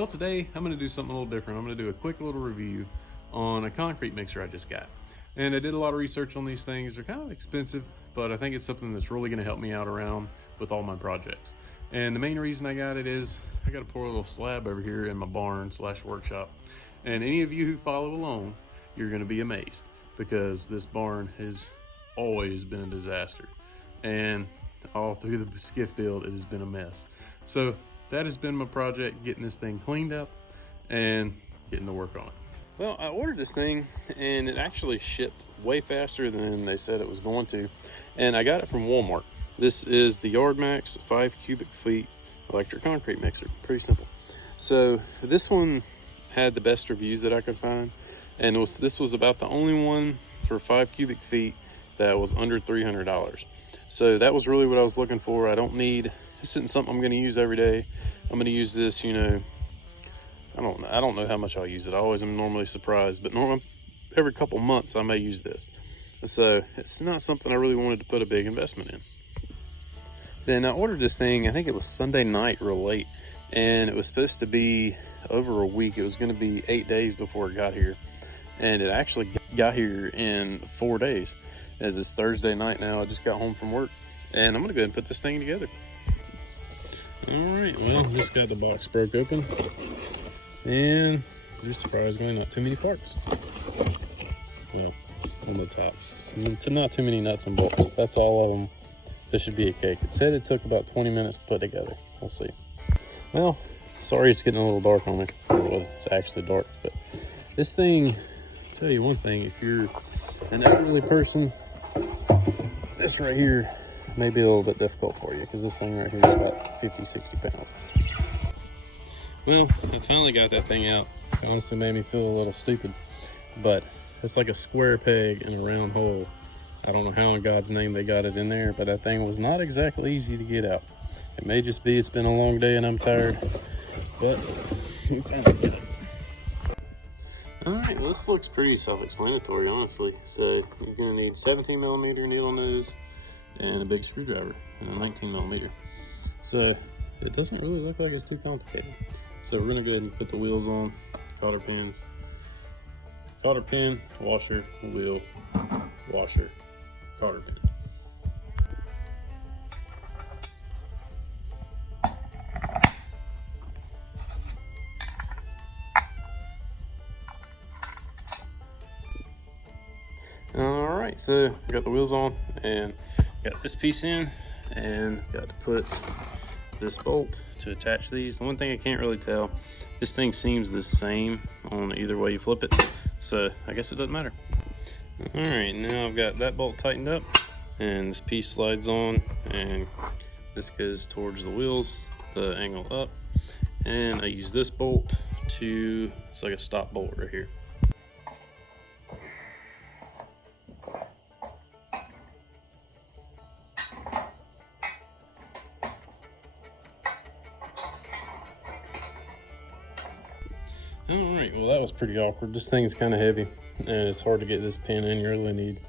Well, today I'm going to do something a little different. I'm going to do a quick little review on a concrete mixer I just got. And I did a lot of research on these things. They're kind of expensive, but I think it's something that's really going to help me out around with all my projects. And the main reason I got it is I got to pour a little slab over here in my barn / workshop. And any of you who follow along, you're going to be amazed because this barn has always been a disaster. And all through the skiff build, it has been a mess. So that has been my project, getting this thing cleaned up and getting to work on it. Well, I ordered this thing and it actually shipped way faster than they said it was going to. And I got it from Walmart. This is the Yardmax 5 cubic feet electric concrete mixer. Pretty simple. So this one had the best reviews that I could find. And this was about the only one for 5 cubic feet that was under $300. So that was really what I was looking for. I don't need, this isn't something I'm going to use every day. I'm going to use this, you know, I don't know how much I'll use it. I always am normally surprised, but normally every couple months I may use this. So it's not something I really wanted to put a big investment in. Then I ordered this thing, I think it was Sunday night real late, and it was supposed to be over a week. It was going to be 8 days before it got here. And it actually got here in 4 days. As it's Thursday night now, I just got home from work, and I'm going to go ahead and put this thing together. Alright, well, just got the box broke open, and there's surprisingly not too many parts. Well, on the top. Not too many nuts and bolts. That's all of them. This should be a cake. It said it took about 20 minutes to put together. We'll see. Well, sorry it's getting a little dark on me. Well, it's actually dark, but this thing, I'll tell you one thing, if you're an elderly person, this right here may be a little bit difficult for you because this thing right here is about 50-60 pounds. Well, I finally got that thing out. It honestly made me feel a little stupid, but it's like a square peg in a round hole. I don't know how in God's name they got it in there, but that thing was not exactly easy to get out. It may just be it's been a long day and I'm tired, but we finally got it. Alright, well, this looks pretty self-explanatory, honestly. So you're going to need 17mm needle nose and a big screwdriver and a 19mm. So it doesn't really look like it's too complicated. So we're going to go ahead and put the wheels on, cotter pins, cotter pin, washer, wheel, washer, cotter pin. Alright, so I got the wheels on and got this piece in and got to put this bolt to attach these. The one thing I can't really tell, this thing seems the same on either way you flip it, so I guess it doesn't matter. Alright, now I've got that bolt tightened up and this piece slides on and this goes towards the wheels, the angle up, and I use this bolt to, it's like a stop bolt right here. Alright, well that was pretty awkward. This thing is kind of heavy and it's hard to get this pin in. You really need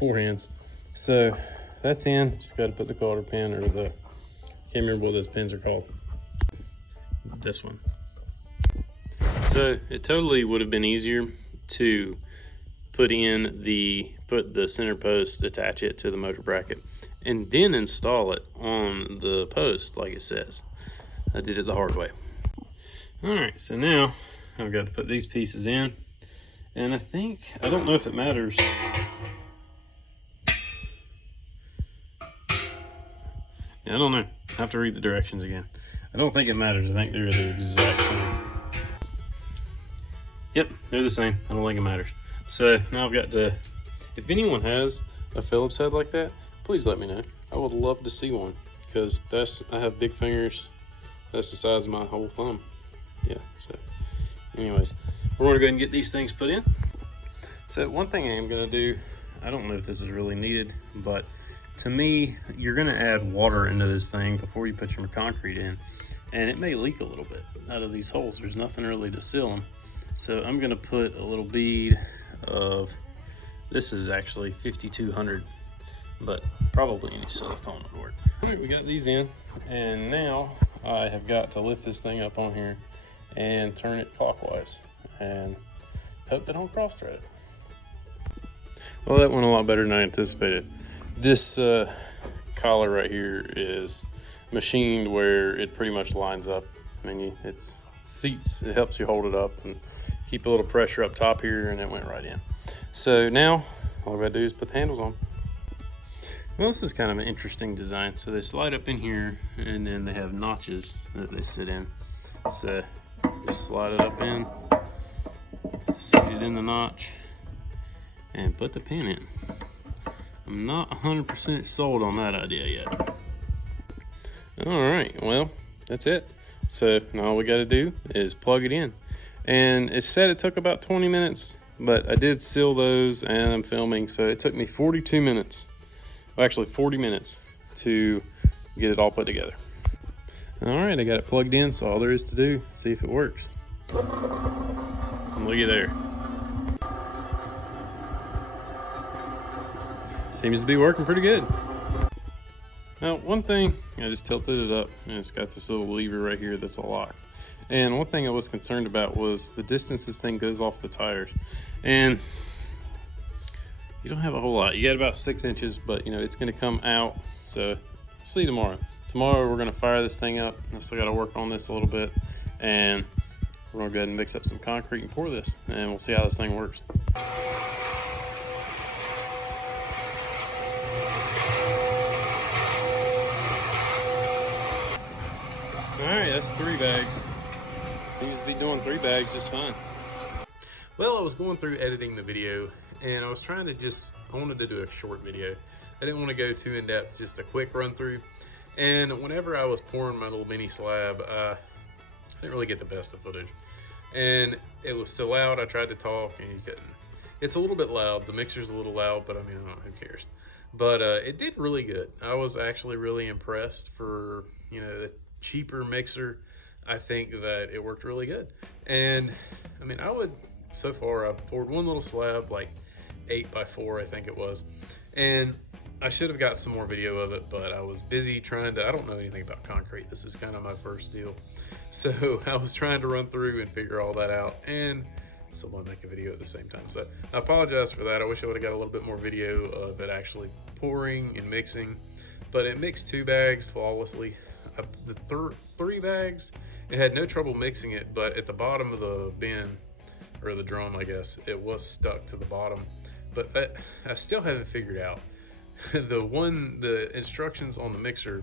4 hands. So that's in. Just got to put the cotter pin or the, can't remember what those pins are called. This one. So it totally would have been easier to put the center post, attach it to the motor bracket, and then install it on the post like it says. I did it the hard way. Alright, so now I've got to put these pieces in, and I don't know if it matters. Yeah, I don't know. I have to read the directions again. I don't think it matters. I think they're the exact same. Yep, they're the same. I don't think it matters. So now I've got to, if anyone has a Phillips head like that, please let me know. I would love to see one because I have big fingers. That's the size of my whole thumb. Yeah, so anyways, we're gonna go ahead and get these things put in. So one thing I am gonna do, I don't know if this is really needed, but to me, you're gonna add water into this thing before you put your concrete in, and it may leak a little bit out of these holes. There's nothing really to seal them. So I'm gonna put a little bead of, this is actually 5200, but probably any silicone would work. All right, we got these in, and now I have got to lift this thing up on here and turn it clockwise and hope they don't cross thread it. Well, that went a lot better than I anticipated. This collar right here is machined where it pretty much lines up. I mean, it's seats, it helps you hold it up and keep a little pressure up top here, and it went right in. So now all we gotta do is put the handles on. Well, this is kind of an interesting design. So they slide up in here, and then they have notches that they sit in. So just slide it up in, seat it in the notch, and put the pin in. I'm not 100% sold on that idea yet. All right, well, that's it. So now all we got to do is plug it in. And it said it took about 20 minutes, but I did seal those and I'm filming, so it took me 42 minutes. Well, actually 40 minutes to get it all put together. All right, I got it plugged in, so all there is to do is see if it works. And looky there. Seems to be working pretty good. Now, one thing, I just tilted it up, and it's got this little lever right here that's a lock. And one thing I was concerned about was the distance this thing goes off the tires. And you don't have a whole lot. You got about 6 inches, but you know, it's gonna come out. So, see you tomorrow. Tomorrow we're gonna fire this thing up. I still gotta work on this a little bit. And we're gonna go ahead and mix up some concrete and pour this. And we'll see how this thing works. Alright, that's 3 bags. Seems to be doing 3 bags just fine. Well, I was going through editing the video, and I was trying to I wanted to do a short video. I didn't want to go too in depth, just a quick run through. And whenever I was pouring my little mini slab, I didn't really get the best of footage. And it was so loud, I tried to talk and you couldn't. It's a little bit loud, the mixer's a little loud, but I mean, I don't know, who cares? But it did really good. I was actually really impressed for, you know, the cheaper mixer. I think that it worked really good. And I mean, so far I've poured one little slab, like 8x4 I think it was, and I should have got some more video of it, but I was busy I don't know anything about concrete. This is kind of my first deal, so I was trying to run through and figure all that out and still want to make a video at the same time. So I apologize for that. I wish I would have got a little bit more video of it actually pouring and mixing, but it mixed 2 bags flawlessly. The 3 bags, it had no trouble mixing it, but at the bottom of the bin, or the drum, I guess, it was stuck to the bottom. But I still haven't figured out. The instructions on the mixer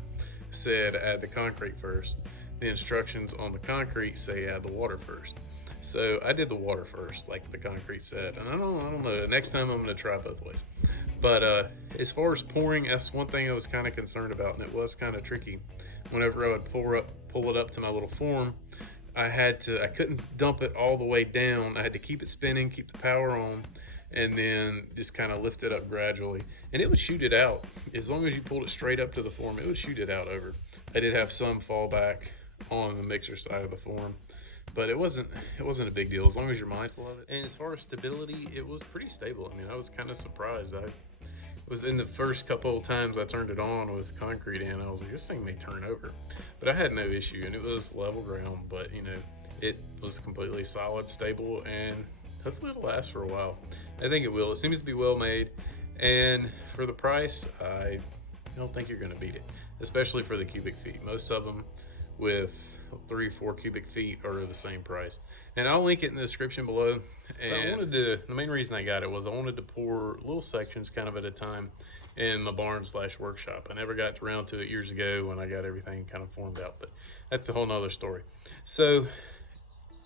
said add the concrete first. The instructions on the concrete say add the water first. So I did the water first, like the concrete said. And I don't know, next time I'm gonna try both ways. But as far as pouring, that's one thing I was kind of concerned about, and it was kind of tricky. Whenever I would pull it up to my little form, I couldn't dump it all the way down. I had to keep it spinning, keep the power on, and then just kind of lift it up gradually. And it would shoot it out. As long as you pulled it straight up to the form, it would shoot it out over. I did have some fallback on the mixer side of the form, but it wasn't a big deal as long as you're mindful of it. And as far as stability, it was pretty stable. I mean, I was kind of surprised. I was in the first couple of times I turned it on with concrete in, I was like, this thing may turn over, but I had no issue, and it was level ground, but you know, it was completely solid, stable, and hopefully it'll last for a while. I think it will. It seems to be well made, and for the price, I don't think you're going to beat it, especially for the cubic feet. Most of them with 3-4 cubic feet are the same price, and I'll link it in the description below. And the main reason I got it was I wanted to pour little sections kind of at a time in my barn/workshop. I never got around to it years ago when I got everything kind of formed out, but that's a whole nother story. So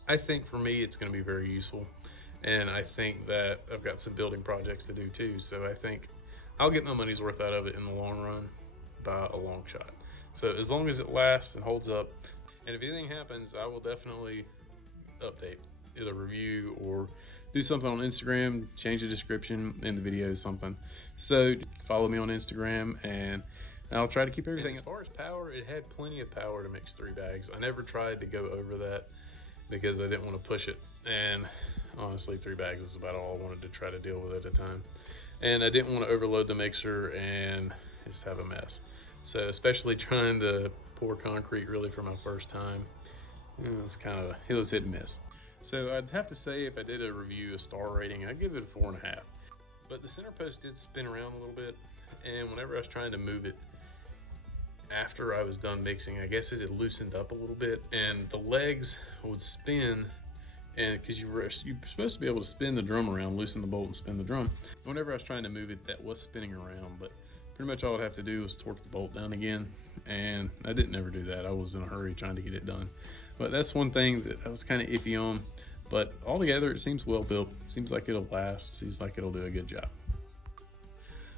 I think for me it's going to be very useful, and I think that I've got some building projects to do too, so I think I'll get my money's worth out of it in the long run by a long shot. So as long as it lasts and holds up, and if anything happens, I will definitely update, either review or do something on Instagram, change the description in the video, something. So follow me on Instagram, and I'll try to keep everything. And as far as power, it had plenty of power to mix 3 bags. I never tried to go over that because I didn't want to push it. And honestly, 3 bags was about all I wanted to try to deal with at the time. And I didn't want to overload the mixer and just have a mess. So especially trying to pour concrete really for my first time, It was hit and miss. So I'd have to say, if I did a review, a star rating, I'd give it a 4.5. But the center post did spin around a little bit, and whenever I was trying to move it after I was done mixing, I guess it had loosened up a little bit, and the legs would spin. And because you're supposed to be able to spin the drum around, loosen the bolt and spin the drum. Whenever I was trying to move it, that was spinning around, but pretty much all I'd have to do was torque the bolt down again, and I didn't ever do that. I was in a hurry trying to get it done. But that's one thing that I was kind of iffy on. But altogether, it seems well built. It seems like it'll last. Seems like it'll do a good job.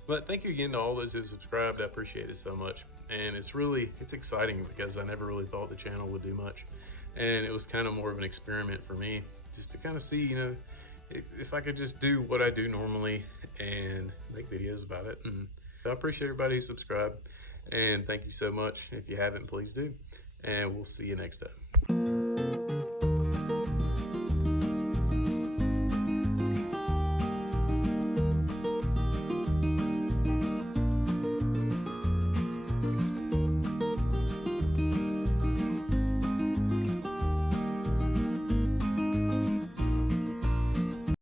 But thank you again to all those who subscribed. I appreciate it so much. And it's exciting because I never really thought the channel would do much. And it was kind of more of an experiment for me, just to kind of see, if I could just do what I do normally and make videos about it. And I appreciate everybody who subscribed. And thank you so much. If you haven't, please do. And we'll see you next time.